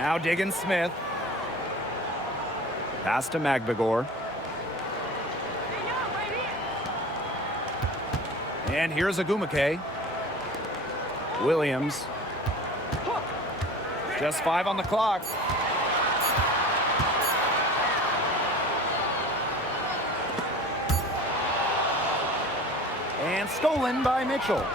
Now Diggins Smith. Pass to Magbagor. And here's Agumake. Williams. Just 5 on the clock. And stolen by Mitchell.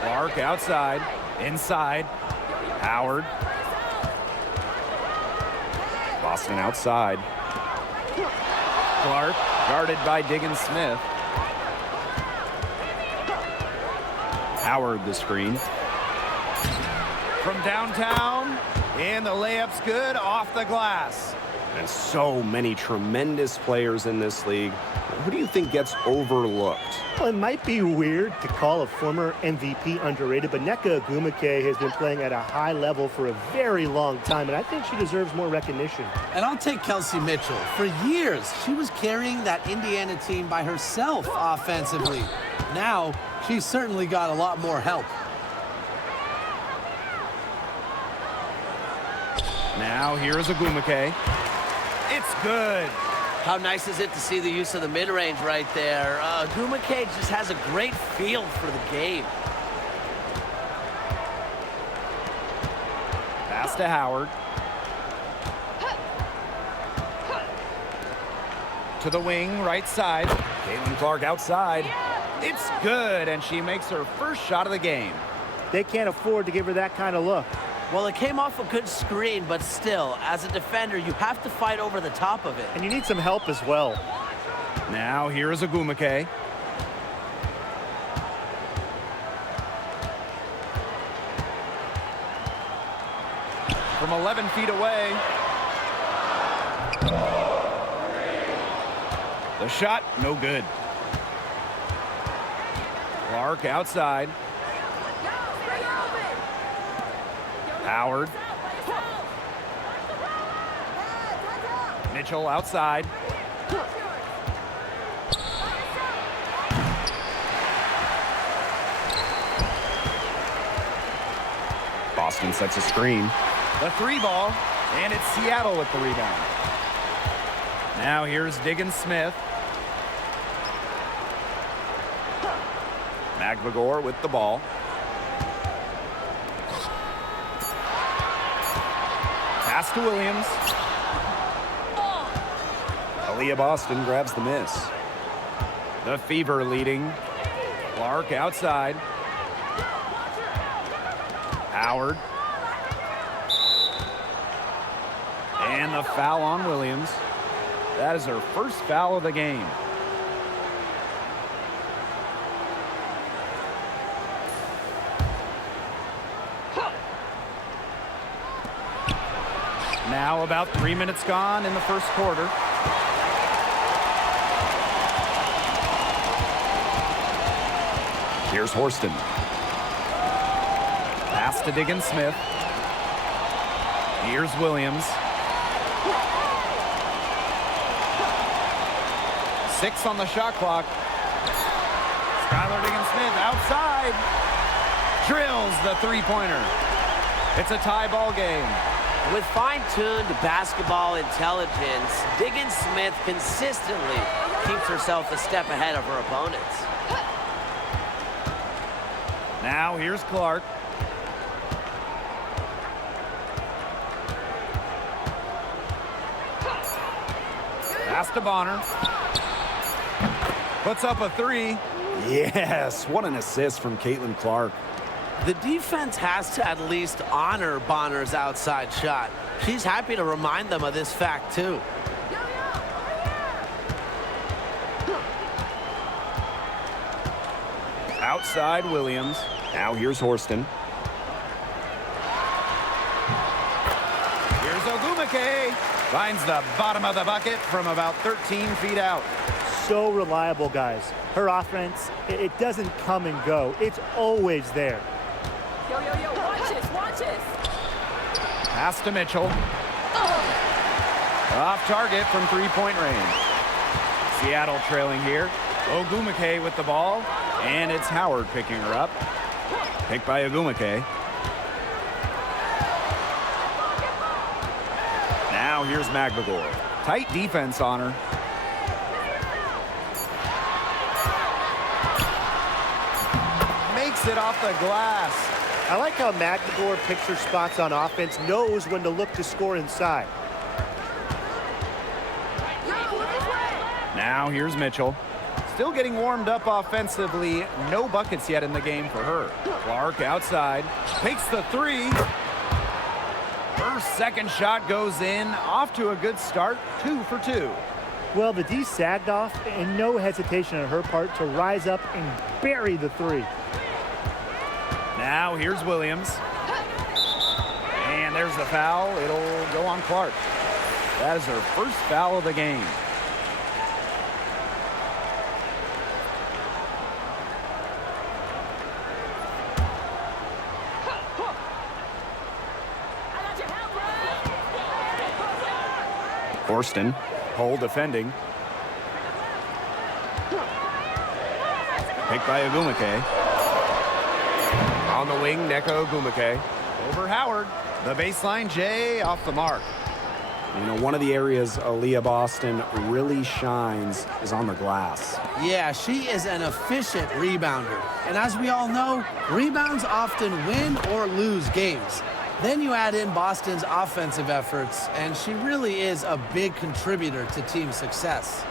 Clark outside, inside. Howard. Boston outside. Clark guarded by Diggins Smith. Howard the screen. From downtown, and the layup's good off the glass. And so many tremendous players in this league. Who do you think gets overlooked? Well, it might be weird to call a former MVP underrated, but Nneka Agumake has been playing at a high level for a very long time, and I think she deserves more recognition. And I'll take Kelsey Mitchell. For years, she was carrying that Indiana team by herself offensively. Now, she's certainly got a lot more help. Now here's Agumake. It's good. How nice is it to see the use of the mid-range right there? Agumake just has a great feel for the game. Pass to Howard. To the wing, right side. Caitlin Clark outside. It's good, and she makes her first shot of the game. They can't afford to give her that kind of look. Well, it came off a good screen, but still, as a defender, you have to fight over the top of it. And you need some help as well. Now here's Agumake. From 11 feet away. The shot, no good. Clark outside. Howard. Mitchell outside. Boston sets a screen. The 3 ball, and it's Seattle with the rebound. Now here's Diggins Smith. Magbagor with the ball. Pass to Williams. Aaliyah Boston grabs the miss. The Fever leading. Clark outside. Howard. And the foul on Williams. That is her first foul of the game. Now about 3 minutes gone in the first quarter. Here's Horston. Pass to Diggins Smith. Here's Williams. 6 on the shot clock. Skylar Diggins Smith outside. Drills the 3-pointer. It's a tie ball game. With fine-tuned basketball intelligence, Diggins Smith consistently keeps herself a step ahead of her opponents. Now here's Clark. Pass to Bonner. Puts up a 3. Yes, what an assist from Caitlin Clark. The defense has to at least honor Bonner's outside shot. She's happy to remind them of this fact, too. Outside Williams. Now here's Horston. Here's Agumake. Finds the bottom of the bucket from about 13 feet out. So reliable, guys. Her offense, it doesn't come and go. It's always there. Yo, watch this, watch this. Pass to Mitchell. Off target from 3-point range. Seattle trailing here. Agumake with the ball, and it's Howard picking her up. Picked by Ogumake. Now here's Magbagor. Tight defense on her. Makes it off the glass. I like how Magbagor picks her spots on offense, knows when to look to score inside. Now here's Mitchell. Still getting warmed up offensively. No buckets yet in the game for her. Clark outside. Takes the three. Her second shot goes in. Off to a good start. 2 for 2. Well, the D sagged off, and no hesitation on her part to rise up and bury the three. Now here's Williams. And there's the foul. It'll go on Clark. That is her first foul of the game. Horston, Hole defending. Picked by Ogumake. On the wing, Neko Ogumake. Over Howard. The baseline, Jay off the mark. You know, one of the areas Aaliyah Boston really shines is on the glass. Yeah, she is an efficient rebounder. And as we all know, rebounds often win or lose games. Then you add in Boston's offensive efforts, and she really is a big contributor to team success.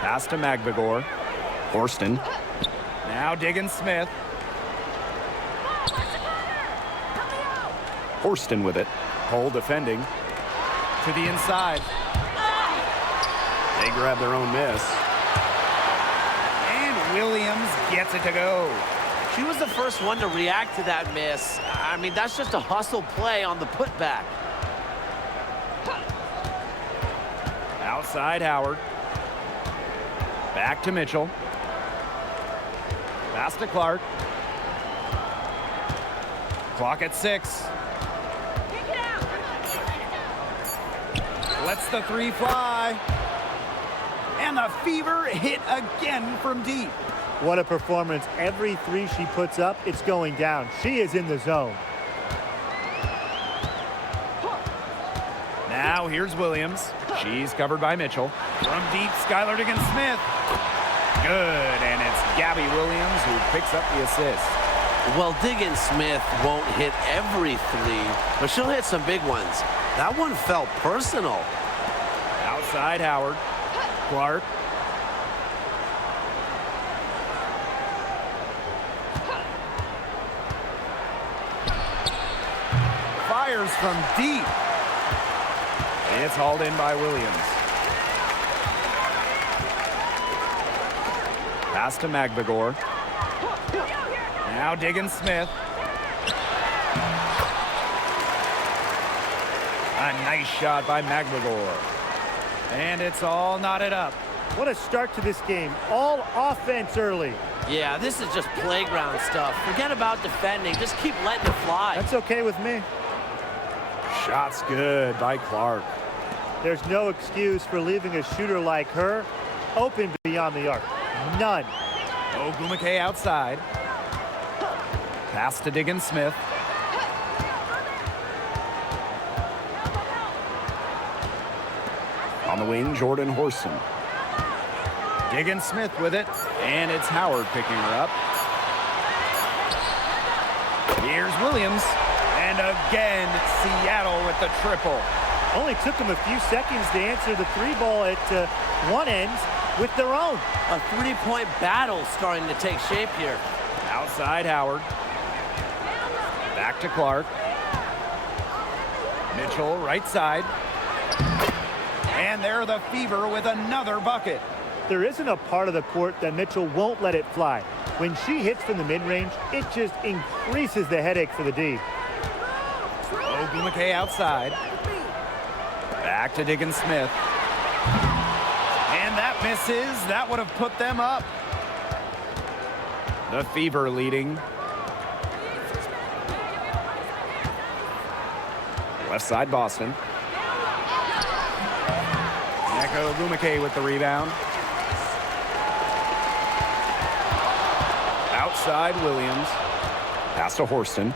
Pass to Magbagor. Horston. Now Diggins Smith. Horston with it. Hole defending. To the inside. They grab their own miss. And Williams gets it to go. She was the first one to react to that miss. I mean, that's just a hustle play on the putback. Outside Howard. Back to Mitchell. Pass to Clark. Clock at 6. Lets the three fly. And the Fever hit again from deep. What a performance. Every three she puts up, it's going down. She is in the zone. Now here's Williams. She's covered by Mitchell. From deep, Skylar Diggins-Smith. Good, and it's Gabby Williams who picks up the assist. Well, Diggins-Smith won't hit every three, but she'll hit some big ones. That one felt personal. Outside Howard. Clark. Fires from deep. It's hauled in by Williams. Pass to Magbagor. Now Diggins-Smith. A nice shot by Magbagor. And it's all knotted up. What a start to this game. All offense early. Yeah, this is just playground stuff. Forget about defending. Just keep letting it fly. That's okay with me. Shots good by Clark. There's no excuse for leaving a shooter like her open beyond the arc. None. Ogumake outside. Pass to Diggins-Smith. On the wing, Jordan Horston. Diggins-Smith with it, and it's Howard picking her up. Here's Williams, and again, Seattle with the triple. Only took them a few seconds to answer the three ball at one end with their own. A three-point battle starting to take shape here. Outside Howard. Back to Clark. Mitchell, right side. And there the Fever with another bucket. There isn't a part of the court that Mitchell won't let it fly. When she hits from the mid-range, it just increases the headache for the D. Ogumake outside. Back to Diggins-Smith. And that misses. That would have put them up. The Fever leading. Left side Boston. Neko Ogumake with the rebound. Outside Williams. Pass to Horston.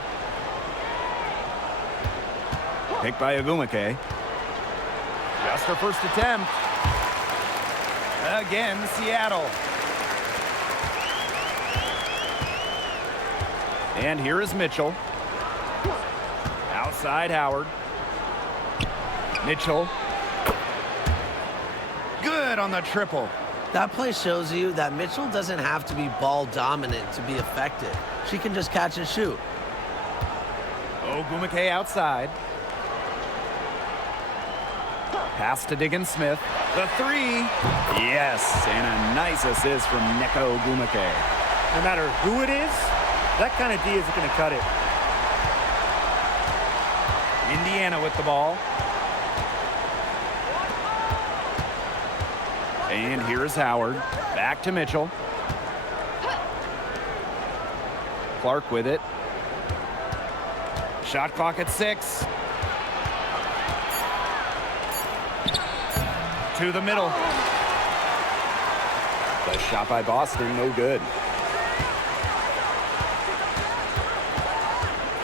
Picked by Ogumake. Just her first attempt. Again, Seattle. And here is Mitchell. Outside Howard. Mitchell. Good on the triple. That play shows you that Mitchell doesn't have to be ball dominant to be effective. She can just catch and shoot. Ogumake outside. Pass to Diggins Smith. The three. Yes, and a nice assist from Nneka Ogumake. No matter who it is, that kind of D isn't going to cut it. Indiana with the ball. And here's Howard. Back to Mitchell. Clark with it. Shot clock at 6. To the middle. The shot by Boston, no good.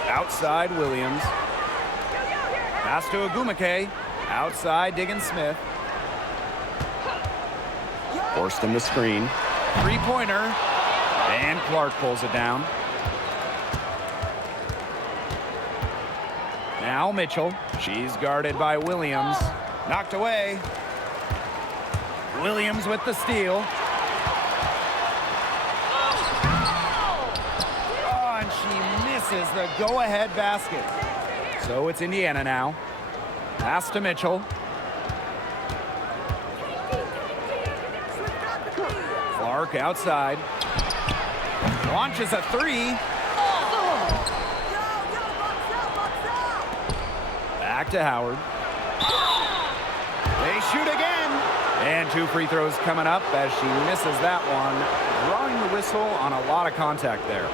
Outside Williams. Pass to Ogumake. Outside Diggins Smith. Forced in the screen. Three-pointer. And Clark pulls it down. Now Mitchell. She's guarded by Williams. Knocked away. Williams with the steal. Oh, and she misses the go-ahead basket. So it's Indiana now. Pass to Mitchell. Clark outside. Launches a three. Back to Howard. They shoot again. And 2 free throws coming up as she misses that one. Drawing the whistle on a lot of contact there.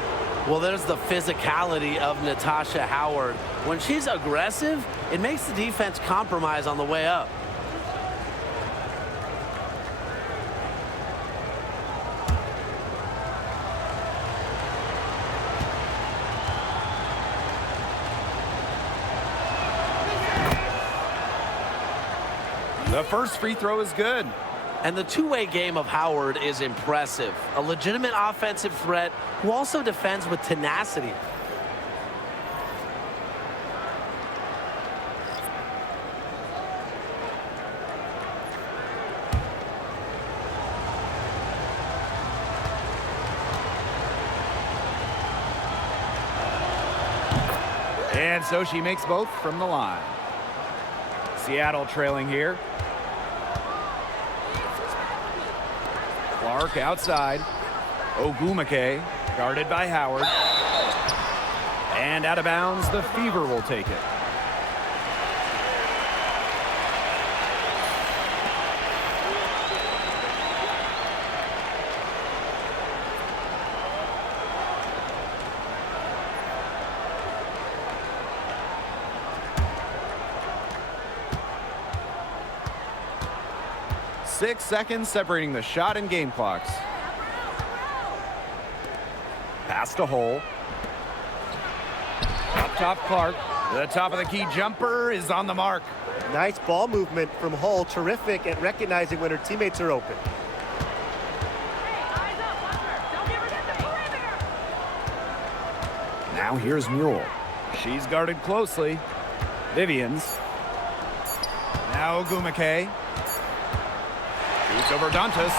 Well, there's the physicality of Natasha Howard. When she's aggressive, it makes the defense compromise on the way up. The first free throw is good. And the two-way game of Howard is impressive. A legitimate offensive threat who also defends with tenacity. And so she makes both from the line. Seattle trailing here. Clark outside. Ogumake guarded by Howard. And out of bounds, the Fever will take it. Six seconds separating the shot and game clocks. Pass to Hole. Up top, Clark. The top of the key jumper is on the mark. Nice ball movement from Hull. Terrific at recognizing when her teammates are open. Now here's Mule. She's guarded closely. Vivians. Now Ogumake. Shoots over Dantas.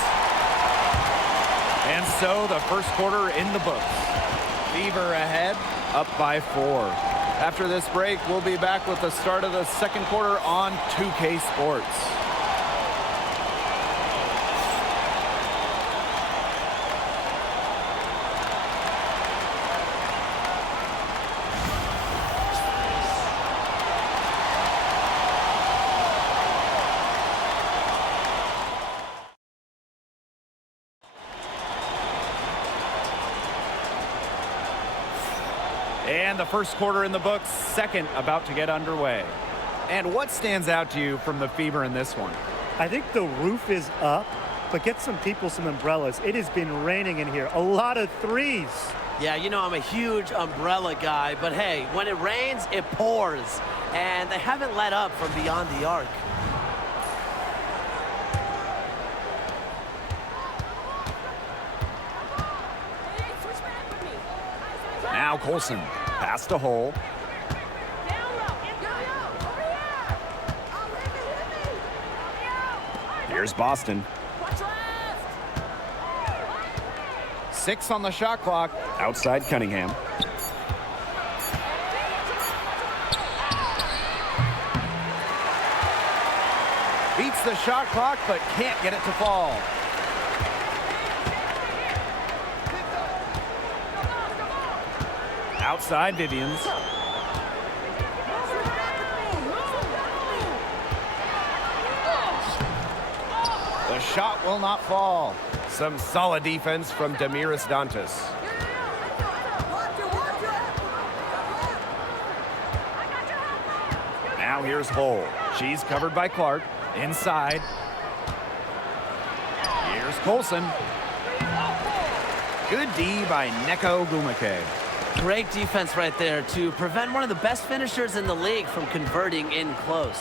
And so the first quarter in the books. Fever ahead, up by 4. After this break, we'll be back with the start of the second quarter on 2K Sports. And the first quarter in the books, second about to get underway. And what stands out to you from the Fever in this one? I think the roof is up. But get some people some umbrellas. It has been raining in here. A lot of threes. Yeah, you know I'm a huge umbrella guy, but hey, when it rains, it pours. And they haven't let up from beyond the arc. Hey, switch back with me. Now Colson. Pass to Hole. Down low. Yo, over here. Oh, hit me. Here's Boston. Watch left. 6 on the shot clock. Outside Cunningham. Beats the shot clock, but can't get it to fall. Outside Vivians. The shot will not fall. Some solid defense from Damiris Dantas. Now here's Hole. She's covered by Clark. Inside. Here's Colson. Good D by Neko Gumake. Great defense right there to prevent one of the best finishers in the league from converting in close.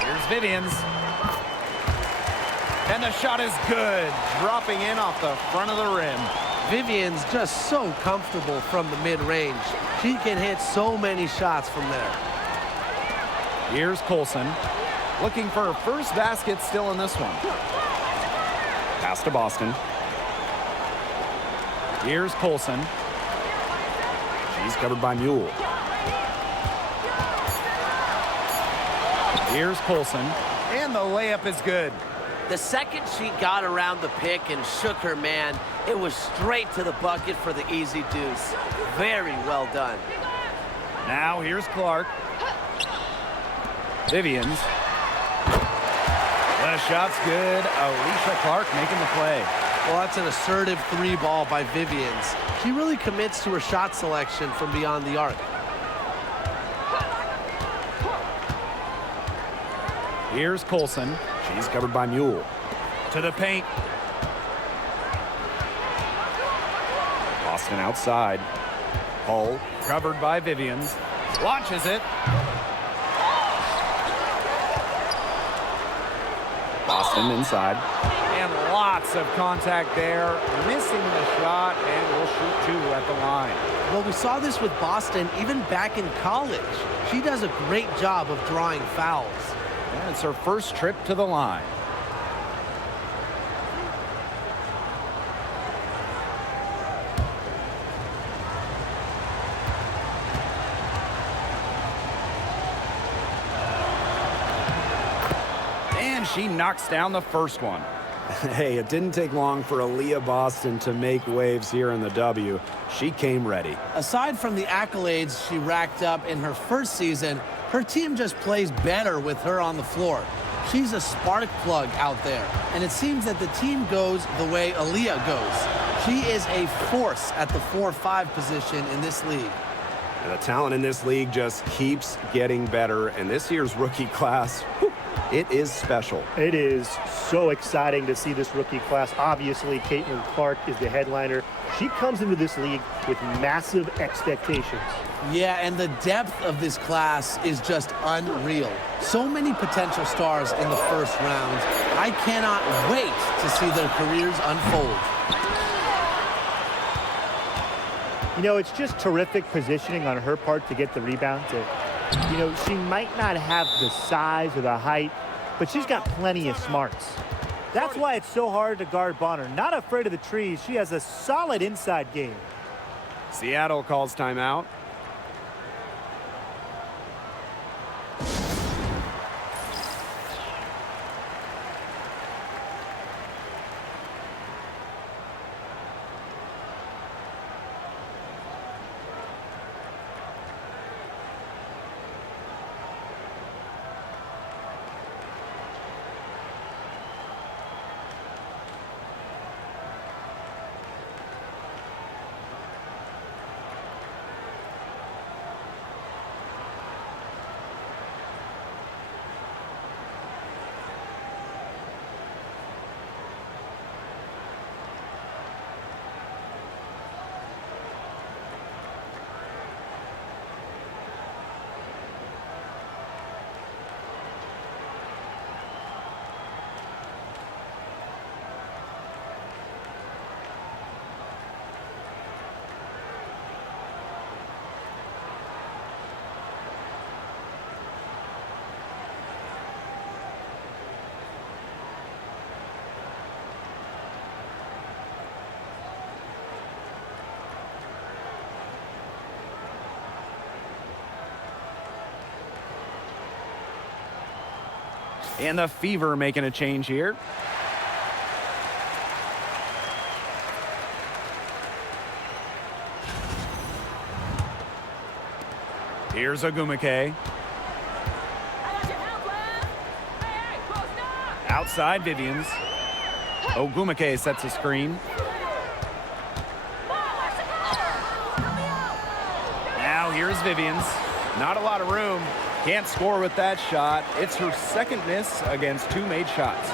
Here's Vivians. And the shot is good, dropping in off the front of the rim. Vivian's just so comfortable from the mid-range. She can hit so many shots from there. Here's Colson, looking for her first basket still in this one. Pass to Boston. Here's Colson. She's covered by Mule. Here's Colson, and the layup is good. The second she got around the pick and shook her man, it was straight to the bucket for the easy deuce. Very well done. Now here's Clark. Vivians. The shot's good. Alicia Clark making the play. Well, that's an assertive three ball by Vivians. She really commits to her shot selection from beyond the arc. Here's Colson. She's covered by Mule. To the paint. Boston outside. Hull covered by Vivians. Launches it. Boston inside. And lots of contact there. Missing the shot, and will shoot 2 at the line. Well, we saw this with Boston even back in college. She does a great job of drawing fouls. And it's her first trip to the line. And she knocks down the first one. Hey, it didn't take long for Aaliyah Boston to make waves here in the W. She came ready. Aside from the accolades she racked up in her first season, her team just plays better with her on the floor. She's a spark plug out there, and it seems that the team goes the way Aaliyah goes. She is a force at the 4-5 position in this league. And the talent in this league just keeps getting better, and this year's rookie class, whew, it is special. It is so exciting to see this rookie class. Obviously, Caitlin Clark is the headliner. She comes into this league with massive expectations. Yeah, and the depth of this class is just unreal. So many potential stars in the first round. I cannot wait to see their careers unfold. You know, it's just terrific positioning on her part to get the rebound. You know, she might not have the size or the height, but she's got plenty of smarts. That's why it's so hard to guard Bonner. Not afraid of the trees. She has a solid inside game. Seattle calls timeout. And the Fever making a change here. Here's Ogumake. Outside Vivians. Ogumake sets a screen. Now here's Vivians. Not a lot of room. Can't score with that shot. It's her second miss against 2 made shots.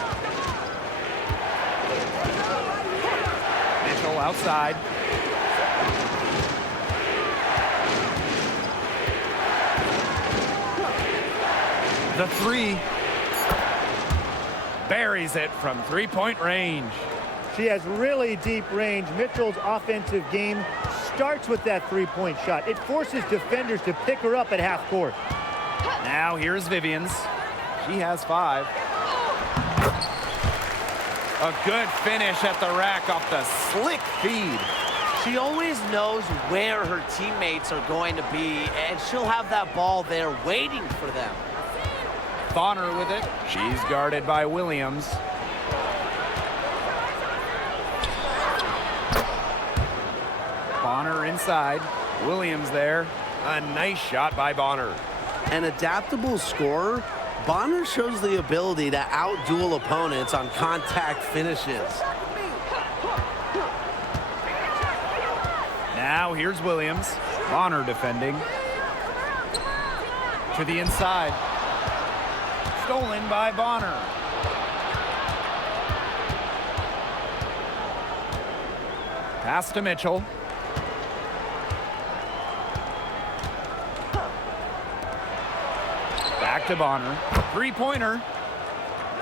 Mitchell outside. The 3. Buries it from 3-point range. She has really deep range. Mitchell's offensive game starts with that 3-point shot. It forces defenders to pick her up at half court. Now here's Vivians. She has 5. A good finish at the rack off the slick feed. She always knows where her teammates are going to be, and she'll have that ball there waiting for them. Bonner with it. She's guarded by Williams. Bonner inside. Williams there. A nice shot by Bonner. An adaptable scorer, Bonner shows the ability to outduel opponents on contact finishes. Now here's Williams. Bonner defending. To the inside. Stolen by Bonner. Pass to Mitchell. Back to Bonner. 3-pointer.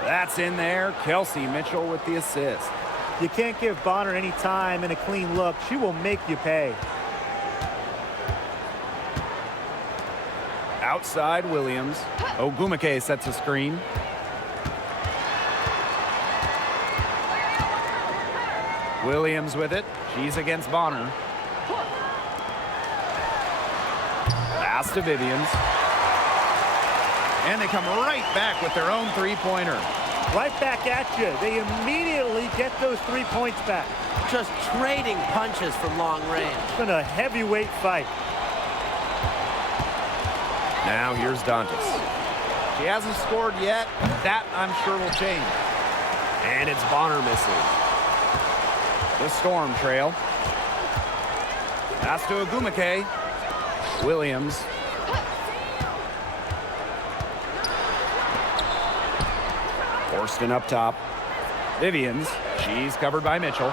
That's in there. Kelsey Mitchell with the assist. You can't give Bonner any time and a clean look. She will make you pay. Outside Williams. Ogumake sets a screen. Williams with it. She's against Bonner. Pass to Vivians. And they come right back with their own 3-pointer. Right back at you. They immediately get those 3 points back. Just trading punches from long range. It's been a heavyweight fight. Now here's Dantas. She hasn't scored yet. That, I'm sure, will change. And it's Bonner missing. The Storm trail. Pass to Ogumake. Williams. Forston up top. Vivians. She's covered by Mitchell.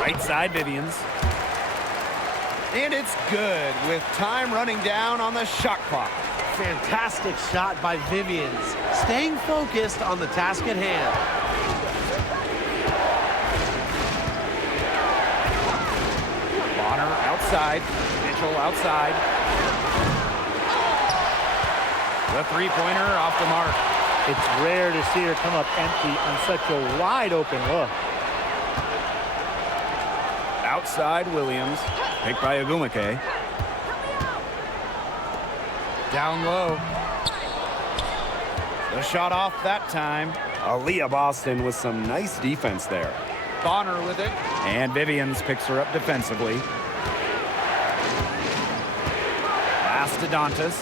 Right side Vivians. And it's good with time running down on the shot clock. Fantastic shot by Vivians, staying focused on the task at hand. Bonner outside. Mitchell outside. The 3-pointer off the mark. It's rare to see her come up empty on such a wide open look. Outside Williams. Picked by Ogumake. Down low. The shot off that time. Aaliyah Boston with some nice defense there. Bonner with it. And Vivians picks her up defensively. Pass to Dantas.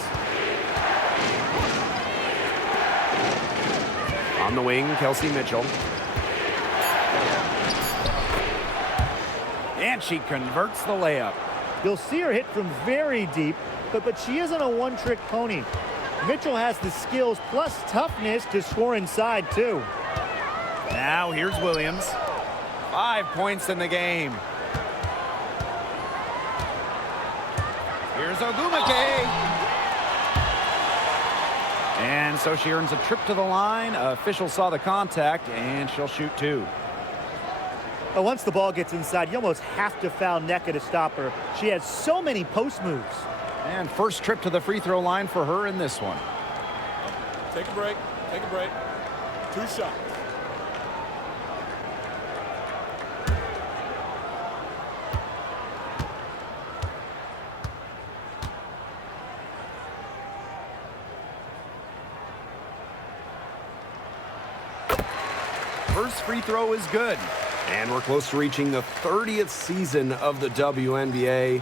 On the wing, Kelsey Mitchell. And she converts the layup. You'll see her hit from very deep, but she isn't a one-trick pony. Mitchell has the skills plus toughness to score inside, too. Now here's Williams. 5 points in the game. Here's Ogumake. And so she earns a trip to the line. Official saw the contact, and she'll shoot 2. But once the ball gets inside, you almost have to foul Nneka to stop her. She has so many post moves. And first trip to the free throw line for her in this one. Take a break. Take a break. 2 shots. First free throw is good. And we're close to reaching the 30th season of the WNBA.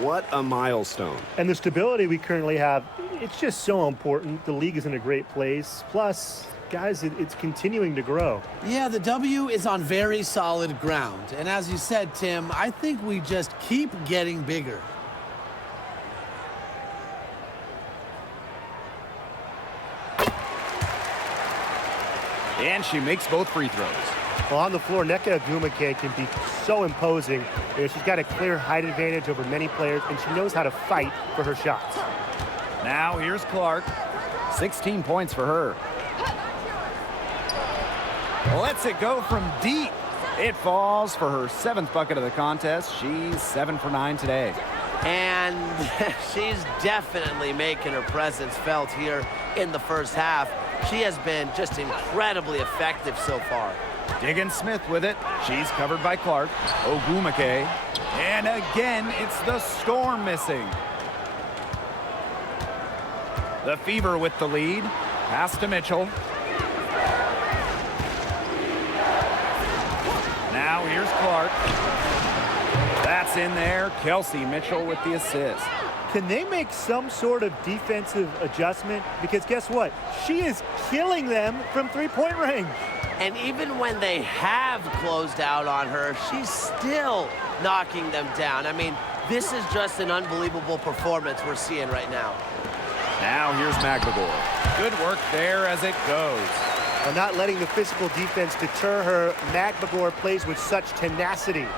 What a milestone. And the stability we currently have, it's just so important. The league is in a great place. Plus, guys, it's continuing to grow. Yeah, the W is on very solid ground. And as you said, Tim, I think we just keep getting bigger. And she makes both free throws. Well, on the floor, Nneka Ogwumike can be so imposing. She's got a clear height advantage over many players, and she knows how to fight for her shots. Now here's Clark. 16 points for her. Lets it go from deep. It falls for her 7th bucket of the contest. She's 7 for 9 today. And she's definitely making her presence felt here in the first half. She has been just incredibly effective so far. Diggins Smith with it. She's covered by Clark. Ogwumike. And again, it's the Storm missing. The Fever with the lead. Pass to Mitchell. Now here's Clark. That's in there. Kelsey Mitchell with the assist. Can they make some sort of defensive adjustment? Because guess what? She is killing them from three-point range. And even when they have closed out on her, she's still knocking them down. I mean, this is just an unbelievable performance we're seeing right now. Now here's McBagor. Good work there as it goes. And not letting the physical defense deter her, McBagor plays with such tenacity.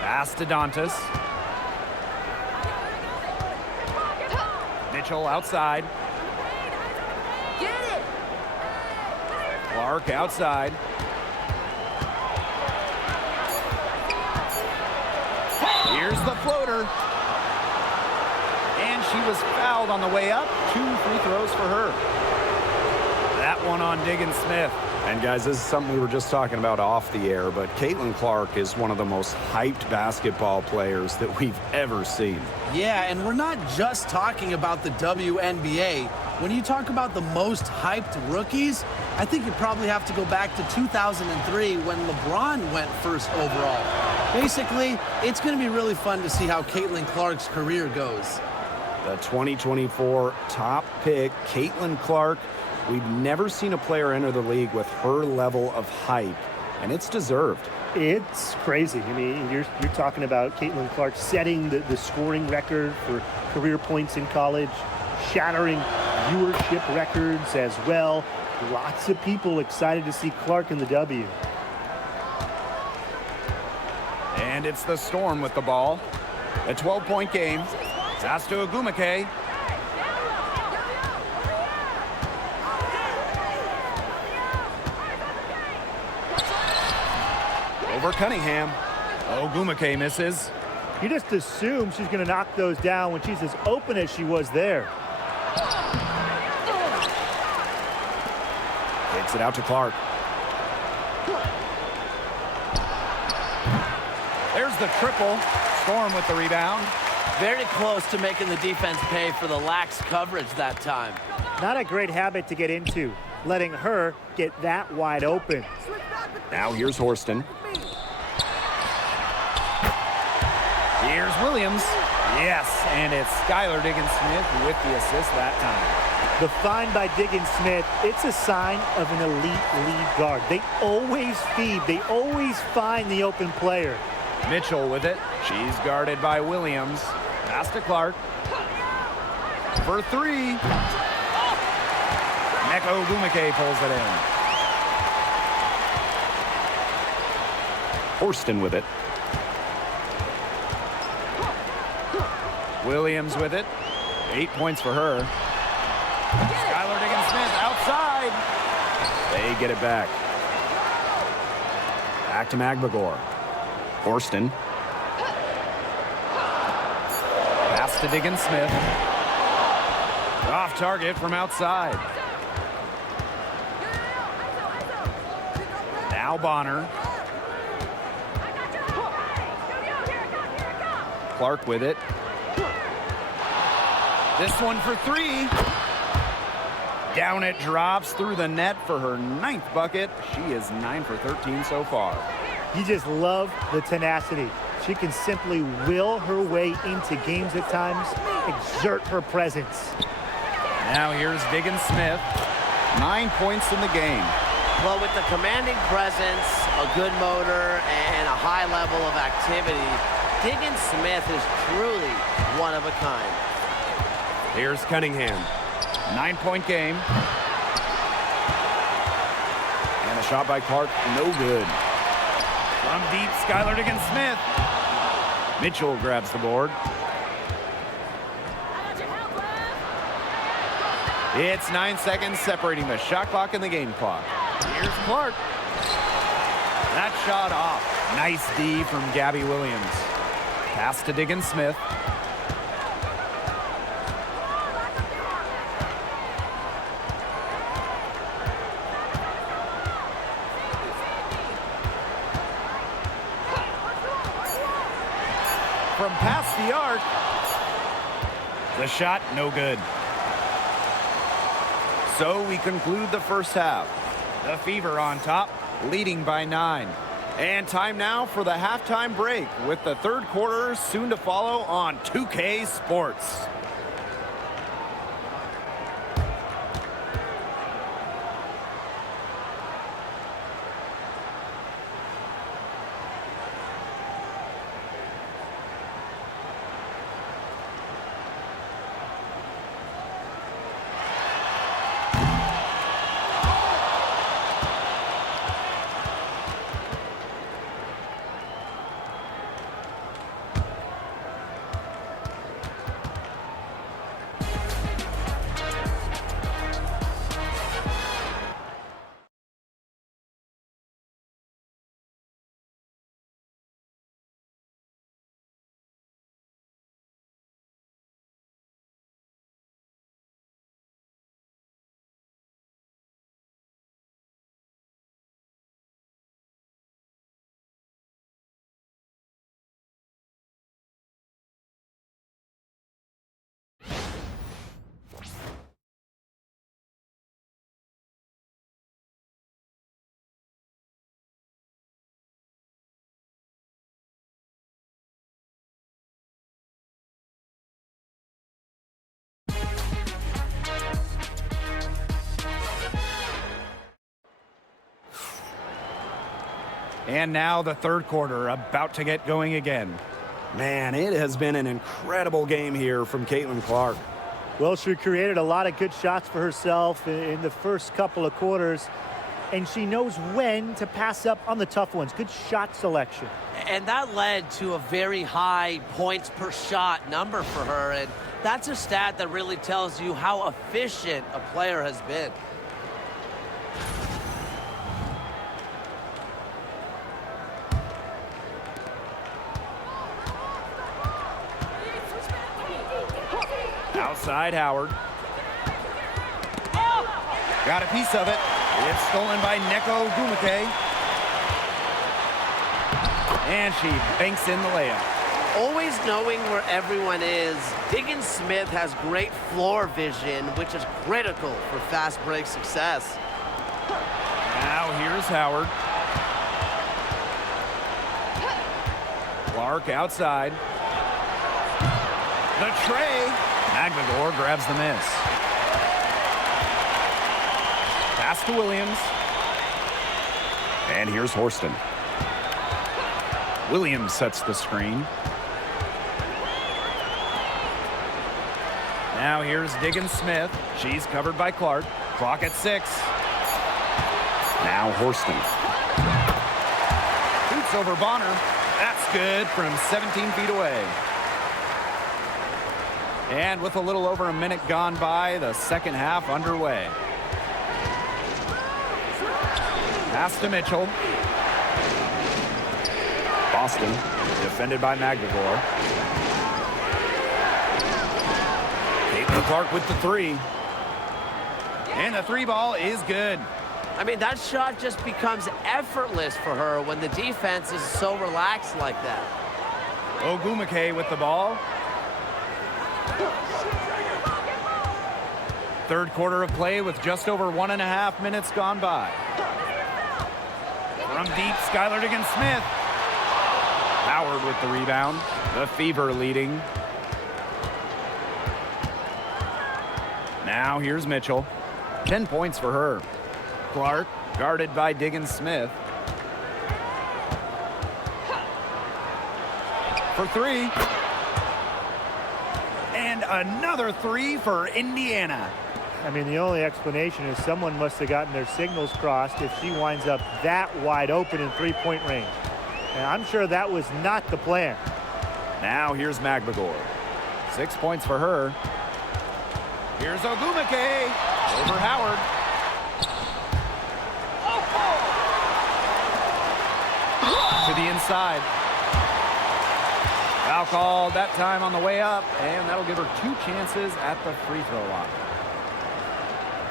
Pass to Dantas. Mitchell outside. Clark outside. Here's the floater. And she was fouled on the way up. 2 free throws for her. That one on Diggins Smith. And guys, this is something we were just talking about off the air, but Caitlin Clark is one of the most hyped basketball players that we've ever seen. Yeah, and we're not just talking about the WNBA. When you talk about the most hyped rookies, I think you probably have to go back to 2003 when LeBron went first overall. Basically, it's going to be really fun to see how Caitlin Clark's career goes. The 2024 top pick, Caitlin Clark. We've never seen a player enter the league with her level of hype, and it's deserved. It's crazy. I mean, you're talking about Caitlin Clark setting the scoring record for career points in college, shattering viewership records as well. Lots of people excited to see Clark in the W. And it's the Storm with the ball. A 12-point game. Pass to Ogwumike. Over Cunningham. Ogwumike misses. You just assume she's going to knock those down when she's as open as she was there. Takes it out to Clark. There's the triple. Storm with the rebound. Very close to making the defense pay for the lax coverage that time. Not a great habit to get into, letting her get that wide open. Now here's Horston. Here's Williams. Yes, and it's Skylar Diggins-Smith with the assist that time. The find by Diggins-Smith, it's a sign of an elite lead guard. They always feed. They always find the open player. Mitchell with it. She's guarded by Williams. Pass to Clark. For 3. Nneka Ogwumike pulls it in. Horston with it. Williams with it. 8 points for her. Skylar Diggins-Smith outside. They get it back. Back to McBagor. Horston. Pass to Diggins-Smith. Off target from outside. Now Bonner. Clark with it. This one for 3. Down it drops through the net for her 9th bucket. She is 9 for 13 so far. You just love the tenacity. She can simply will her way into games at times, exert her presence. Now here's Diggin Smith. 9 points in the game. Well, with the commanding presence, a good motor, and a high level of activity, Diggin Smith is truly one of a kind. Here's Cunningham. 9-point game. And a shot by Clark, no good. From deep, Skylar Diggin Smith. Mitchell grabs the board. I got your help, Rev. It's 9 seconds separating the shot clock and the game clock. Here's Clark. That shot off. Nice D from Gabby Williams. Pass to Diggin Smith. From past the arc. The shot, no good. So we conclude the first half. The Fever on top, leading by 9. And time now for the halftime break with the third quarter soon to follow on 2K Sports. And now the third quarter about to get going again. Man, it has been an incredible game here from Caitlin Clark. Well, she created a lot of good shots for herself in the first couple of quarters, and she knows when to pass up on the tough ones. Good shot selection. And that led to a very high points per shot number for her, and that's a stat that really tells you how efficient a player has been. Outside Howard. Got a piece of it. It's stolen by Neko Gumake. And she banks in the layup. Always knowing where everyone is, Diggin Smith has great floor vision, which is critical for fast break success. Now here's Howard. Clark outside. The tray. Magdagor grabs the miss. Pass to Williams. And here's Horston. Williams sets the screen. Now here's Diggin Smith. She's covered by Clark. Clock at 6. Now Horston. Shoots over Bonner. That's good from 17 feet away. And with a little over a minute gone by, the second half underway. Pass to Mitchell. Boston, defended by Magdagor. Caitlin Clark with the 3. And the 3 ball is good. I mean, that shot just becomes effortless for her when the defense is so relaxed like that. Ogumake with the ball. Third quarter of play with just over 1.5 minutes gone by. From deep, Skylar Diggins-Smith. Howard with the rebound. The Fever leading. Now here's Mitchell. 10 points for her. Clark guarded by Diggins-Smith. For three. And another three for Indiana. I mean, the only explanation is someone must have gotten their signals crossed if she winds up that wide open in three-point range. And I'm sure that was not the plan. Now here's Magbagor. 6 points for her. Here's Ogumake over Howard. To the inside. Foul called that time on the way up, and that'll give her 2 chances at the free throw line.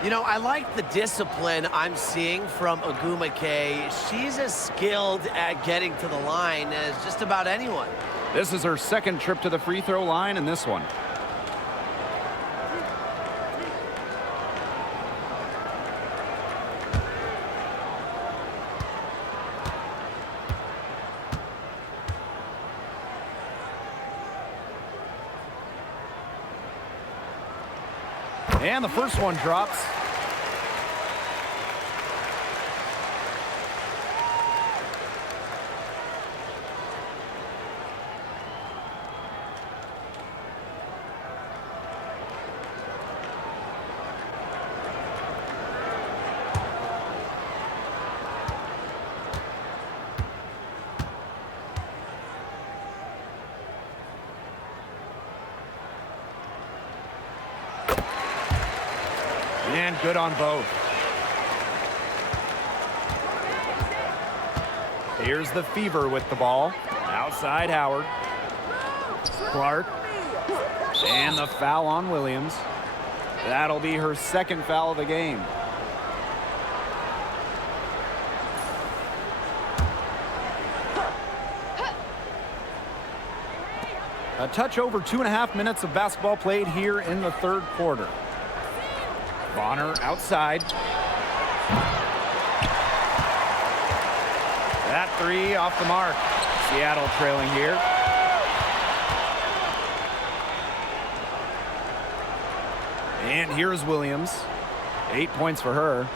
You know, I like the discipline I'm seeing from Ogumake. She's as skilled at getting to the line as just about anyone. This is her second trip to the free throw line in this one. And the first one drops. And good on both. Here's the Fever with the ball. Outside Howard. Clark. And the foul on Williams. That'll be her second foul of the game. A touch over 2.5 minutes of basketball played here in the third quarter. Bonner outside. That three off the mark. Seattle trailing here. And here's Williams. 8 points for her.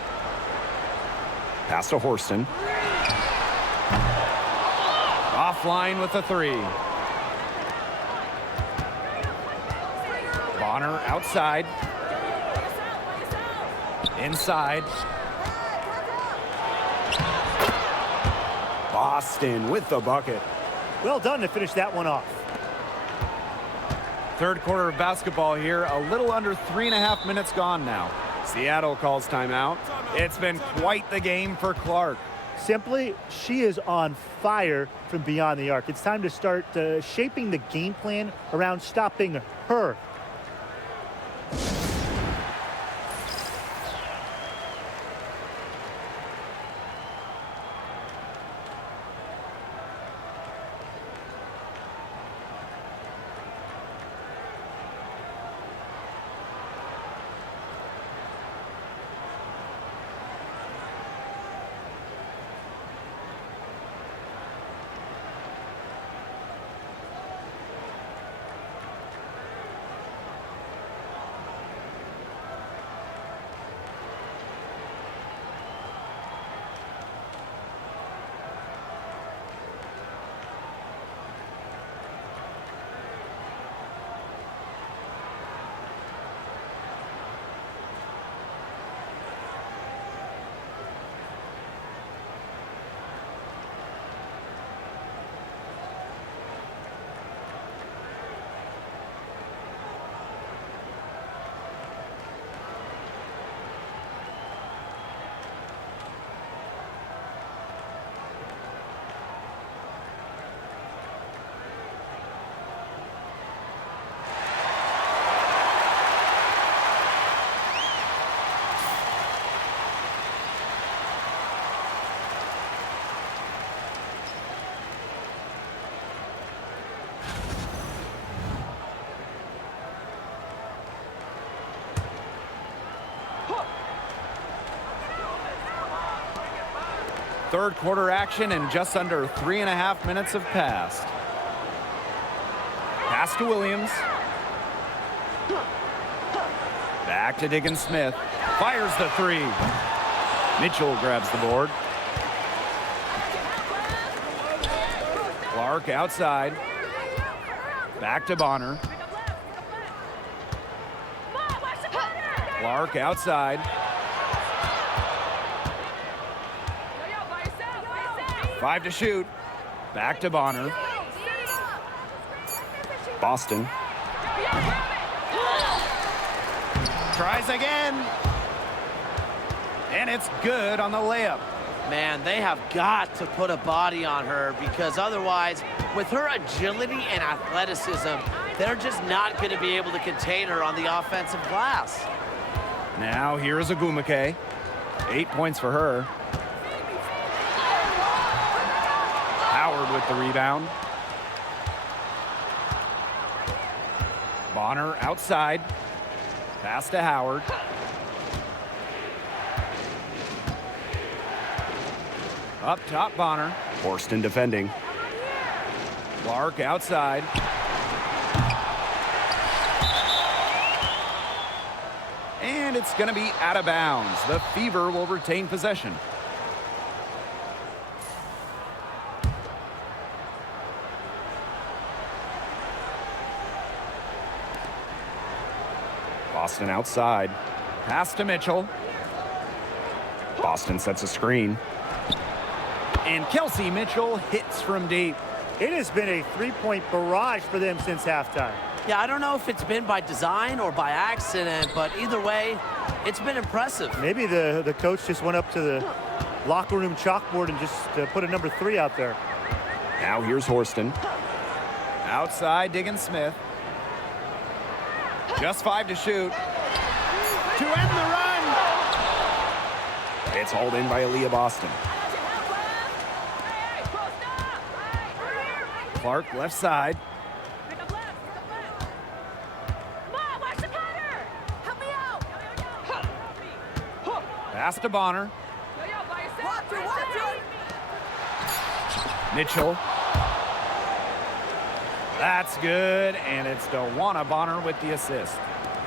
Pass to Horston. Offline with a three. Bonner outside. Inside. Boston with the bucket. Well done to finish that one off. Third quarter of basketball here. A little under 3.5 minutes gone now. Seattle calls timeout. It's been quite the game for Clark. Simply, she is on fire from beyond the arc. It's time to start shaping the game plan around stopping her. Third quarter action and just under 3.5 minutes have passed. Pass to Williams. Back to Diggins Smith. Fires the three. Mitchell grabs the board. Clark outside. Back to Bonner. Clark outside. Five to shoot. Back to Bonner. Boston. Tries again. And it's good on the layup. Man, they have got to put a body on her because otherwise, with her agility and athleticism, they're just not going to be able to contain her on the offensive glass. Now here's Agumake. 8 points for her. Howard with the rebound. Bonner outside. Pass to Howard. Up top, Bonner. Horston defending. Clark outside. And it's going to be out of bounds. The Fever will retain possession. Boston outside. Pass to Mitchell. Boston sets a screen. And Kelsey Mitchell hits from deep. It has been a three-point barrage for them since halftime. Yeah, I don't know if it's been by design or by accident, but either way, it's been impressive. Maybe the coach just went up to the locker room chalkboard and just put a number 3 out there. Now here's Horston. Outside, Diggins Smith. Just 5 to shoot. To end the run. It's hauled in by Aaliyah Boston. Clark left side. Pass to Bonner. Mitchell. That's good, and it's DeWanna Bonner with the assist.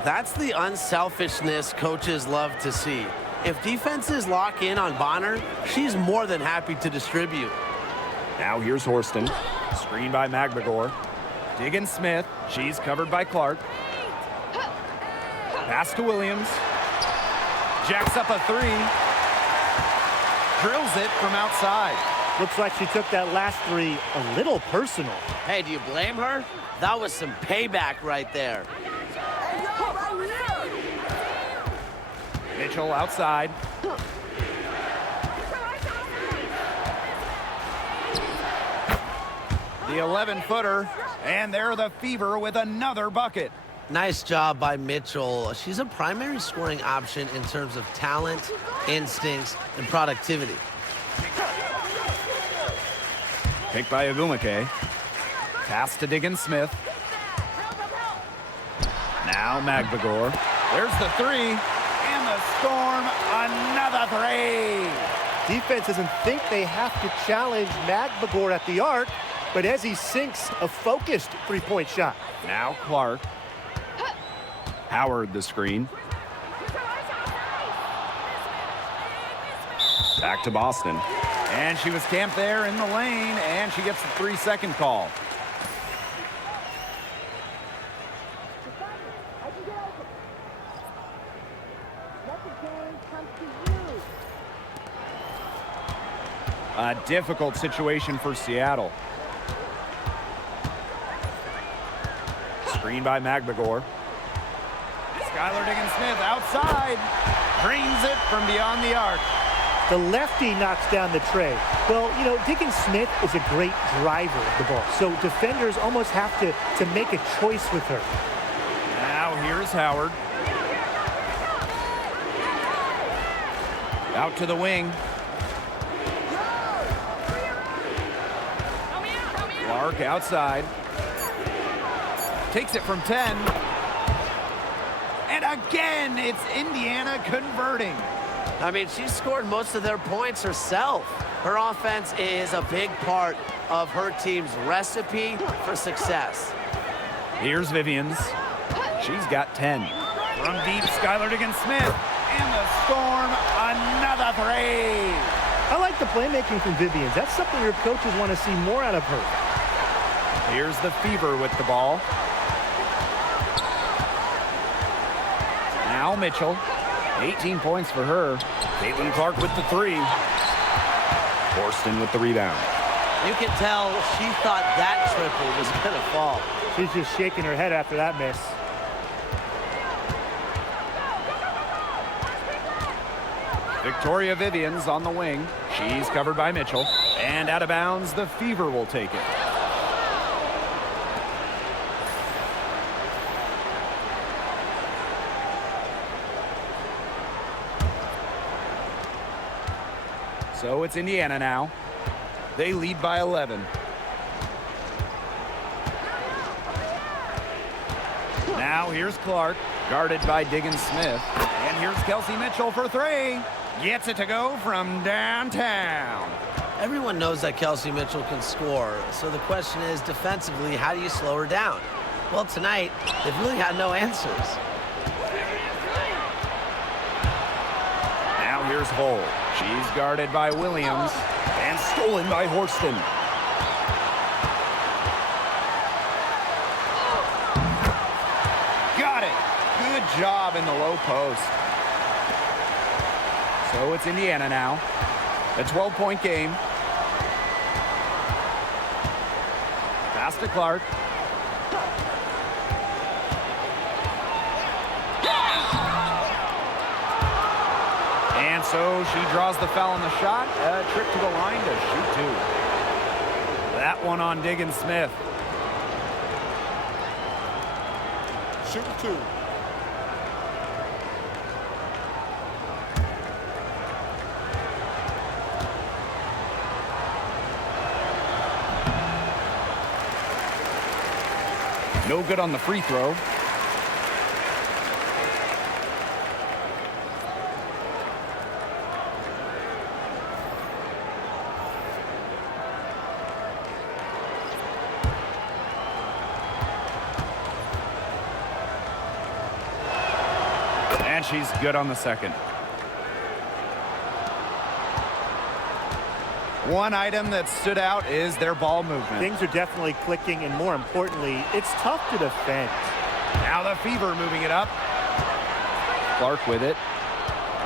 That's the unselfishness coaches love to see. If defenses lock in on Bonner, she's more than happy to distribute. Now here's Horston. Screen by Magbagor. Diggins Smith. She's covered by Clark. Pass to Williams. Jacks up a three. Drills it from outside. Looks like she took that last 3 a little personal. Hey, do you blame her? That was some payback right there. Mitchell outside. The 11-footer, and they're the Fever with another bucket. Nice job by Mitchell. She's a primary scoring option in terms of talent, instincts, and productivity. Picked by Agumake. Pass to Diggins Smith. Now Magbagor. There's the three. And the Storm, another three. Defense doesn't think they have to challenge Magbagor at the arc, but as he sinks a focused three-point shot. Now Clark. Howard the screen. Back to Boston. And she was camped there in the lane, and she gets the 3-second call. A difficult situation for Seattle. Screen by Magbagor. Skylar Diggins-Smith outside. Drains it from beyond the arc. The lefty knocks down the tray. Well, you know, Diggins-Smith is a great driver of the ball, so defenders almost have to make a choice with her. Now here's Howard. Out to the wing. Clark outside. Takes it from 10. And again, it's Indiana converting. I mean, she scored most of their points herself. Her offense is a big part of her team's recipe for success. Here's Vivians. She's got 10. From deep, Skylar Diggins-Smith. And the Storm, another three. I like the playmaking from Vivians. That's something your coaches want to see more out of her. Here's the Fever with the ball. Now Mitchell. 18 points for her. Caitlin Clark with the three. Horston with the rebound. You can tell she thought that triple was going to fall. She's just shaking her head after that miss. Victoria Vivians on the wing. She's covered by Mitchell. And out of bounds, the Fever will take it. So it's Indiana now. They lead by 11. Now here's Clark, guarded by Diggins-Smith. And here's Kelsey Mitchell for three. Gets it to go from downtown. Everyone knows that Kelsey Mitchell can score, so the question is, defensively, how do you slow her down? Well, tonight, they've really had no answers. Now here's Hull. She's guarded by Williams and stolen by Horston. Got it. Good job in the low post. So it's Indiana now. A 12-point game. Pass to Clark. And so she draws the foul on the shot. A trip to the line to shoot two. That one on Diggins-Smith. Shooting two. No good on the free throw. And she's good on the second. One item that stood out is their ball movement. Things are definitely clicking, and more importantly, it's tough to defend. Now the Fever moving it up. Clark with it.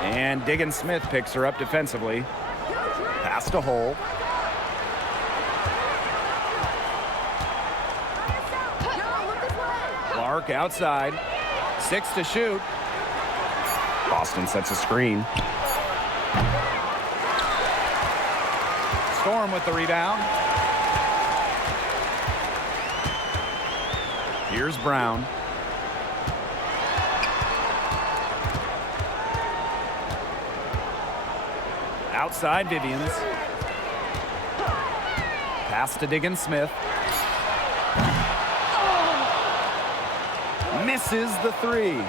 And Diggins-Smith picks her up defensively. Pass to Hull. Clark outside. 6 to shoot. Boston sets a screen. Storm with the rebound. Here's Brown. Outside Vivians. Pass to Diggins-Smith. Misses the three.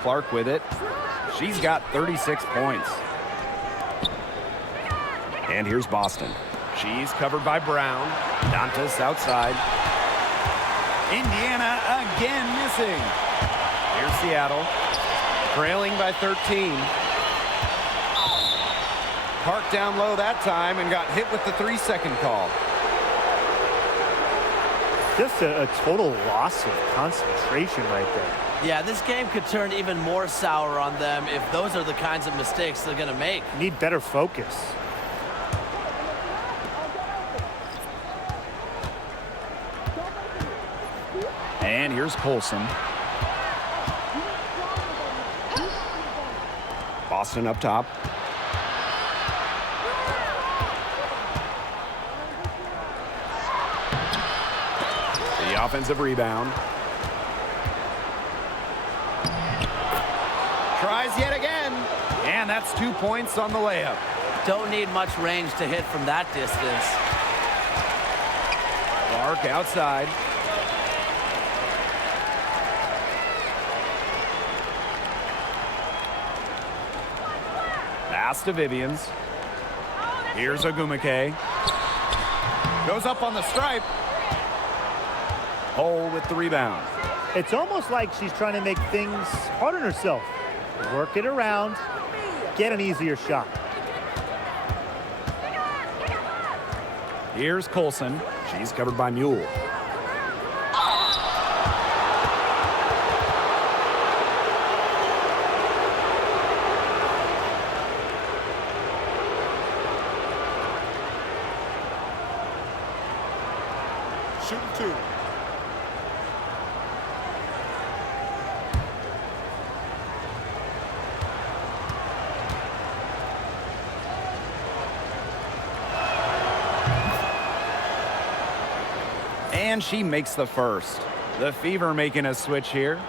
Clark with it. She's got 36 points. And here's Boston. She's covered by Brown. Dantas outside. Indiana again missing. Here's Seattle. Trailing by 13. Park down low that time and got hit with the 3-second call. Just a total loss of concentration right there. Yeah, this game could turn even more sour on them if those are the kinds of mistakes they're going to make. Need better focus. And here's Colson. Boston up top. The offensive rebound. Tries yet again. And that's 2 points on the layup. Don't need much range to hit from that distance. Clark outside. Pass to Vivians. Here's Agumake. Goes up on the stripe. Hole with the rebound. It's almost like she's trying to make things hard on herself. Work it around, get an easier shot. Here's Colson. She's covered by Mule. Shooting 2. And she makes the first. The Fever making a switch here.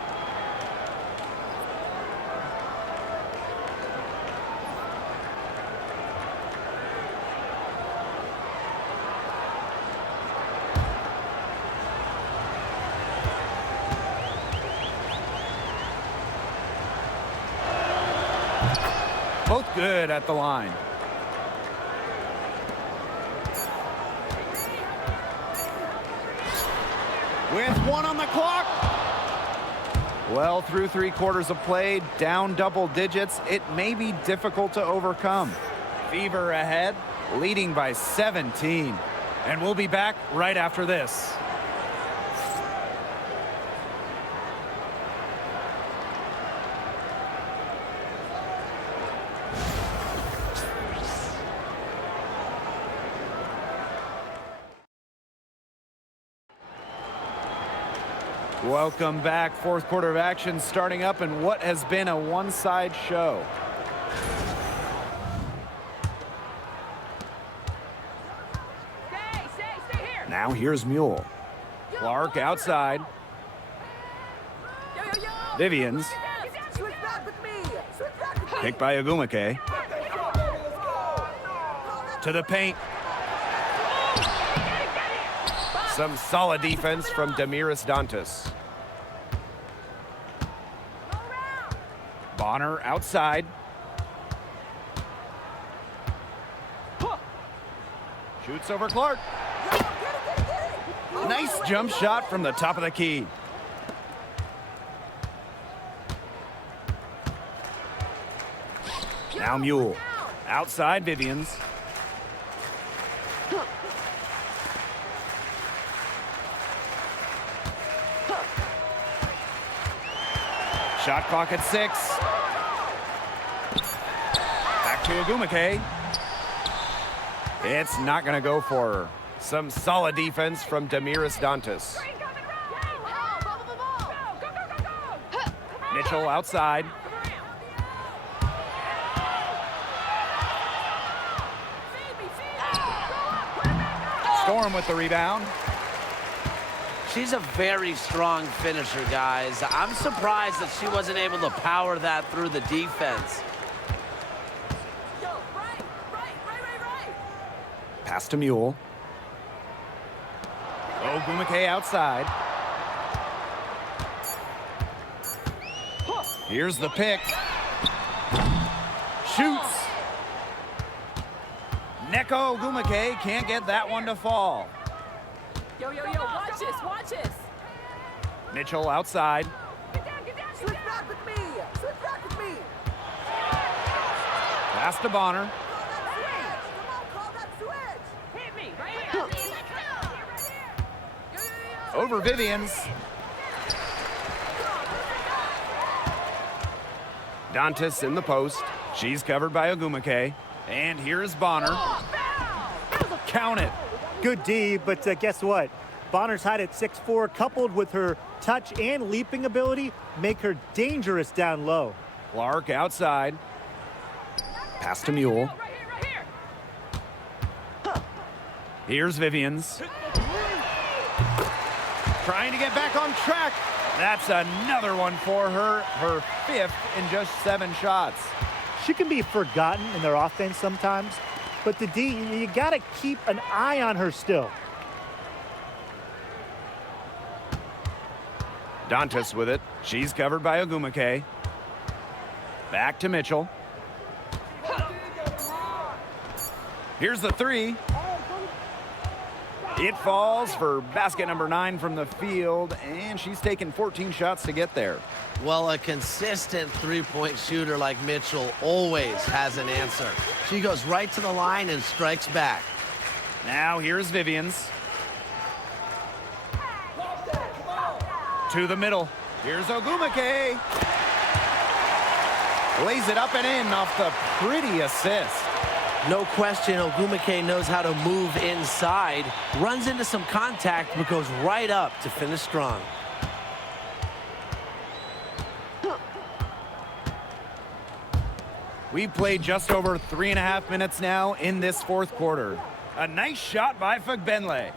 Both good at the line. With 1 on the clock. Well, through 3 quarters of play, down double digits, it may be difficult to overcome. Fever ahead, leading by 17. And we'll be back right after this. Welcome back. 4th quarter of action starting up in what has been a one-side show. Stay here. Now here's Mule. Clark outside. Yo. Vivians. Switch back with me. Switch back with me. Picked by Agumake. To the paint. Some solid defense from Damiris Dantas. Bonner outside. Shoots over Clark. Nice jump shot from the top of the key. Now Mule. Outside Vivians. Shot clock at 6. Back to Agumake. It's not going to go for her. Some solid defense from Damiris Dantas. Mitchell outside. Storm with the rebound. She's a very strong finisher, guys. I'm surprised that she wasn't able to power that through the defense. Pass to Mule. Agumake outside. Here's the pick. Shoots. Neko Agumake can't get that one to fall. Yo, watch this. Mitchell outside. Get down. Switch back with me. Pass to Bonner. Call that switch. Hit me, right here. Over Vivians. Dantas in the post. She's covered by Agumake. And here's Bonner. Count it. Good D, but guess what? Bonner's height at 6'4", coupled with her touch and leaping ability, make her dangerous down low. Clark outside. Pass to Mule. Right here. Here's Vivians. Trying to get back on track. That's another one for her. Her 5th in just 7 shots. She can be forgotten in their offense sometimes, but the D, you got to keep an eye on her still. Dantas with it. She's covered by Agumake. Back to Mitchell. Here's the three. It falls for basket number 9 from the field, and she's taken 14 shots to get there. Well, a consistent three-point shooter like Mitchell always has an answer. She goes right to the line and strikes back. Now here's Vivians. To the middle. Here's Ogumake. Lays it up and in off the pretty assist. No question, Ogumake knows how to move inside, runs into some contact, but goes right up to finish strong. We've played just over 3.5 minutes now in this fourth quarter. A nice shot by Fagbenle.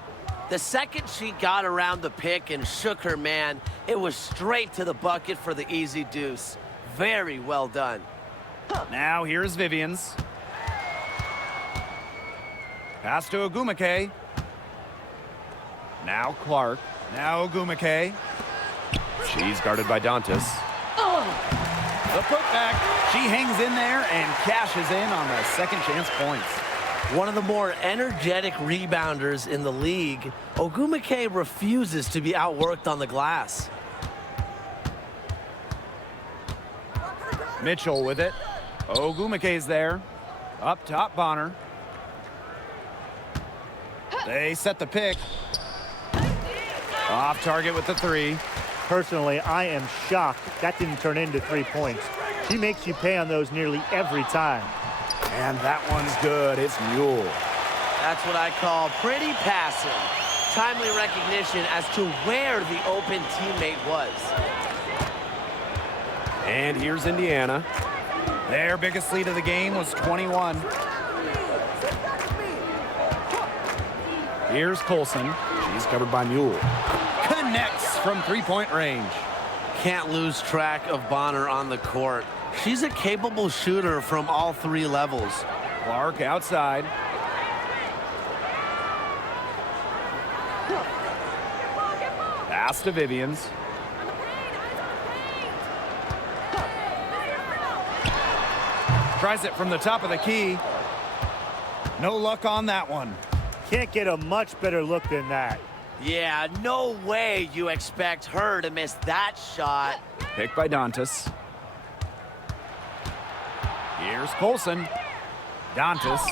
The second she got around the pick and shook her man, it was straight to the bucket for the easy deuce. Very well done. Now here's Vivians. Pass to Ogumake. Now Clark. Now Ogumake. She's guarded by Dantas. The putback. She hangs in there and cashes in on the second chance points. One of the more energetic rebounders in the league, Ogumake refuses to be outworked on the glass. Mitchell with it. Ogumake's there. Up top, Bonner. They set the pick. Off target with the three. Personally, I am shocked that didn't turn into 3 points. She makes you pay on those nearly every time. And that one's good. It's Mule. That's what I call pretty passive. Timely recognition as to where the open teammate was. And here's Indiana. Their biggest lead of the game was 21. Here's Colson. She's covered by Mule. Connects from three-point range. Can't lose track of Bonner on the court. She's a capable shooter from all 3 levels. Clark outside. Pass to Vivians. Tries it from the top of the key. No luck on that one. Can't get a much better look than that. Yeah, no way you expect her to miss that shot. Picked by Dantas. Here's Colson. Dantas.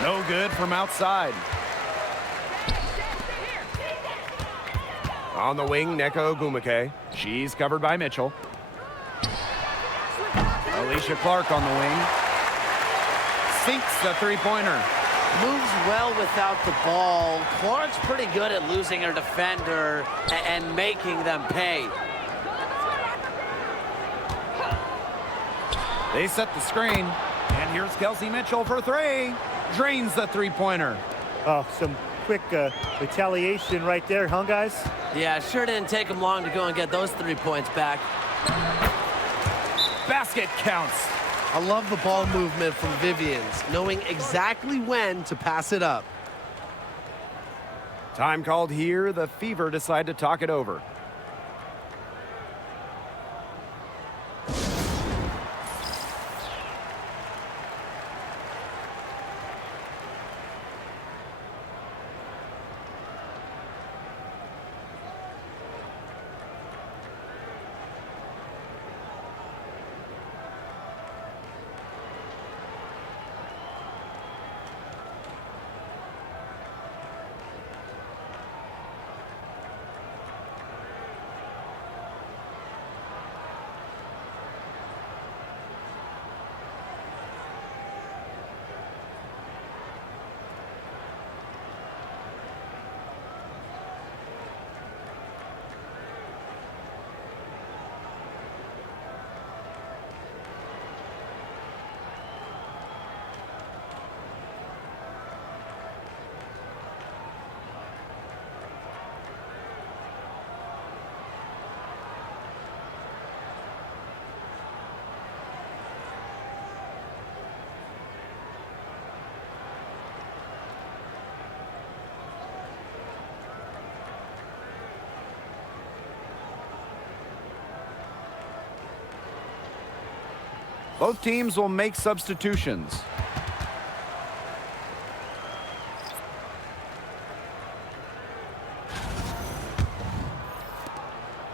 No good from outside. On the wing, Neko Ogumake. She's covered by Mitchell. Alicia Clark on the wing. Sinks the three-pointer. Moves well without the ball. Clark's pretty good at losing her defender and making them pay. They set the screen. And here's Kelsey Mitchell for three. Drains the three-pointer. Oh, some quick retaliation right there, huh, guys? Yeah, sure didn't take them long to go and get those 3 points back. Basket counts. I love the ball movement from Vivians, knowing exactly when to pass it up. Time called here. The Fever decide to talk it over. Both teams will make substitutions.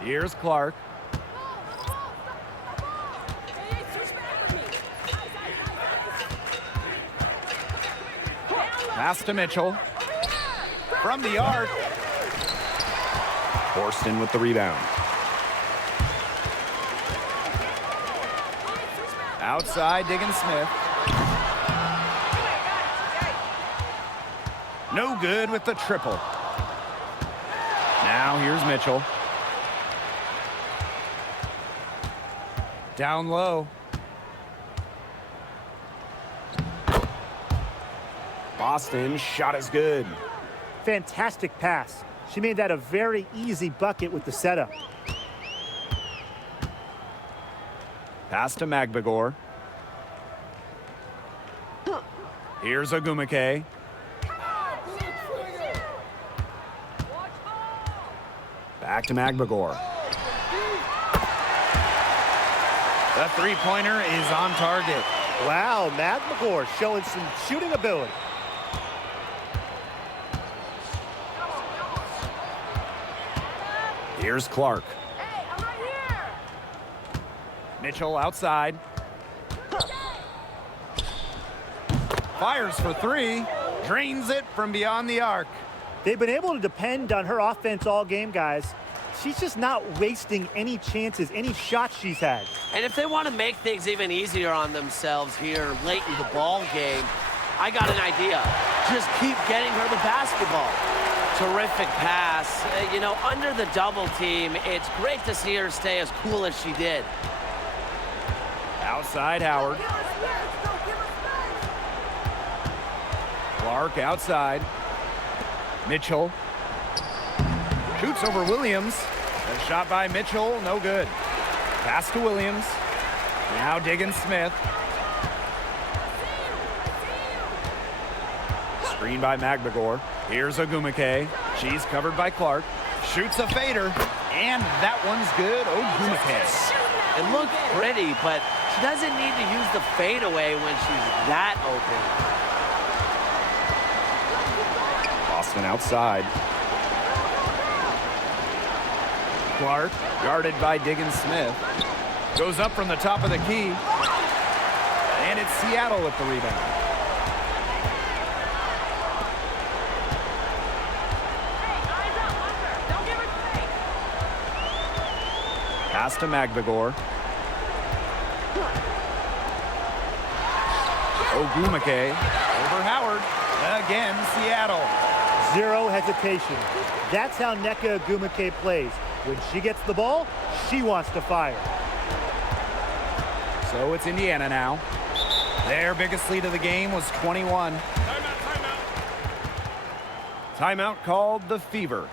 Here's Clark. Pass to Mitchell. From the arc. Horston with the rebound. Outside, Diggins Smith. No good with the triple. Now here's Mitchell. Down low. Boston shot is good. Fantastic pass. She made that a very easy bucket with the setup. Pass to Magbagor. Here's Ogumake. Back to Magbagor. The three-pointer is on target. Wow, Magbagor showing some shooting ability. Here's Clark. Hey, I'm right here. Mitchell outside. Fires for three. Drains it from beyond the arc. They've been able to depend on her offense all game, guys. She's just not wasting any chances, any shots she's had. And if they want to make things even easier on themselves here late in the ball game, I got an idea. Just keep getting her the basketball. Terrific pass. You know, under the double team, it's great to see her stay as cool as she did. Outside Howard. Give us space. Don't give us space. Clark outside. Mitchell. Shoots over Williams. A shot by Mitchell, no good. Pass to Williams. Now Diggins Smith. Screen by Magbagor. Here's Ogumake. She's covered by Clark. Shoots a fader. And that one's good. Ogumake. It looked pretty, but she doesn't need to use the fadeaway when she's that open. Boston outside. Clark, guarded by Diggins Smith. Goes up from the top of the key. And it's Seattle with the rebound. Pass to Magbagor. Ogumake over Howard. Again, Seattle. Zero hesitation. That's how Nneka Ogumake plays. When she gets the ball, she wants to fire. So it's Indiana now. Their biggest lead of the game was 21. Timeout called the Fever.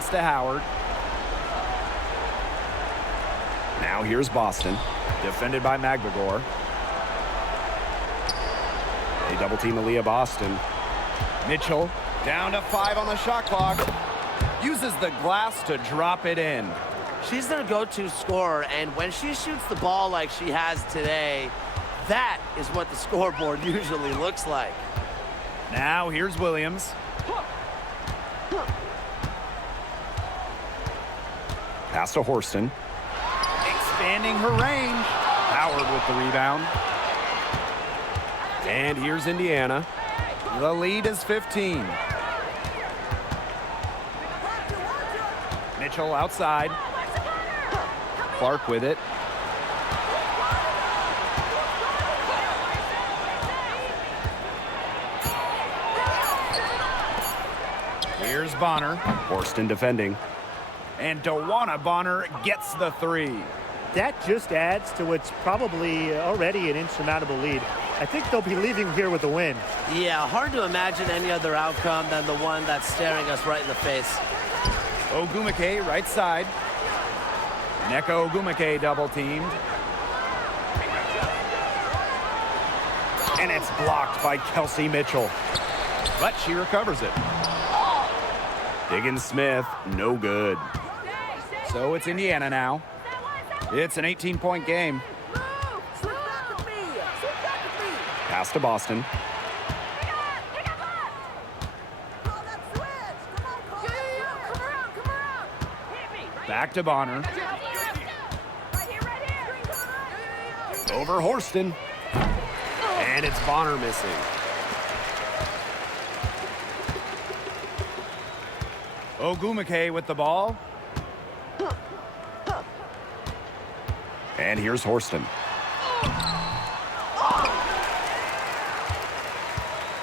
Pass to Howard. Now here's Boston, defended by Magbagor. They double team Aaliyah Boston. Mitchell down to 5 on the shot clock. Uses the glass to drop it in. She's their go-to scorer, and when she shoots the ball like she has today, that is what the scoreboard usually looks like. Now here's Williams. Pass to Horston. Expanding her range. Howard with the rebound. And here's Indiana. The lead is 15. Mitchell outside. Clark with it. Here's Bonner. Horston defending. And Dawana Bonner gets the 3. That just adds to what's probably already an insurmountable lead. I think they'll be leaving here with a win. Yeah, hard to imagine any other outcome than the one that's staring us right in the face. Ogumake right side. Neko Ogumake double teamed. And it's blocked by Kelsey Mitchell. But she recovers it. Diggins Smith, no good. So it's Indiana now. It's an 18-point game. Pass to Boston. Back to Bonner. Over Horston. And it's Bonner missing. Ogumake with the ball. And here's Horston.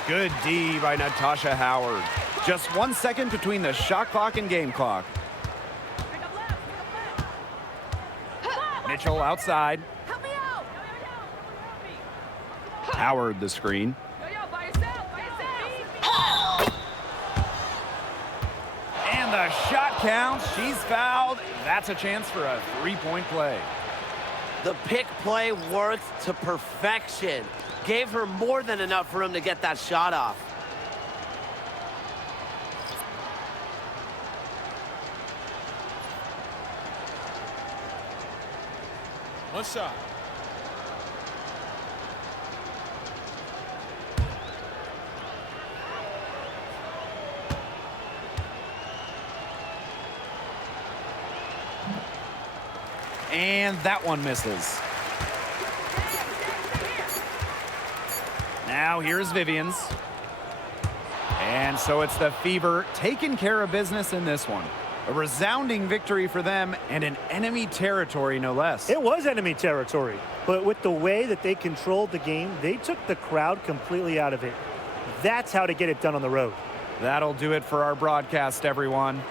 Good D by Natasha Howard. Just 1 second between the shot clock and game clock. Mitchell outside. Howard the screen. And the shot counts. She's fouled. That's a chance for a 3-point play. The pick play worked to perfection. Gave her more than enough room to get that shot off. One shot. And that one misses. Now here's Vivians. And so it's the Fever taking care of business in this one. A resounding victory for them and in enemy territory, no less. It was enemy territory, but with the way that they controlled the game, they took the crowd completely out of it. That's how to get it done on the road. That'll do it for our broadcast, everyone.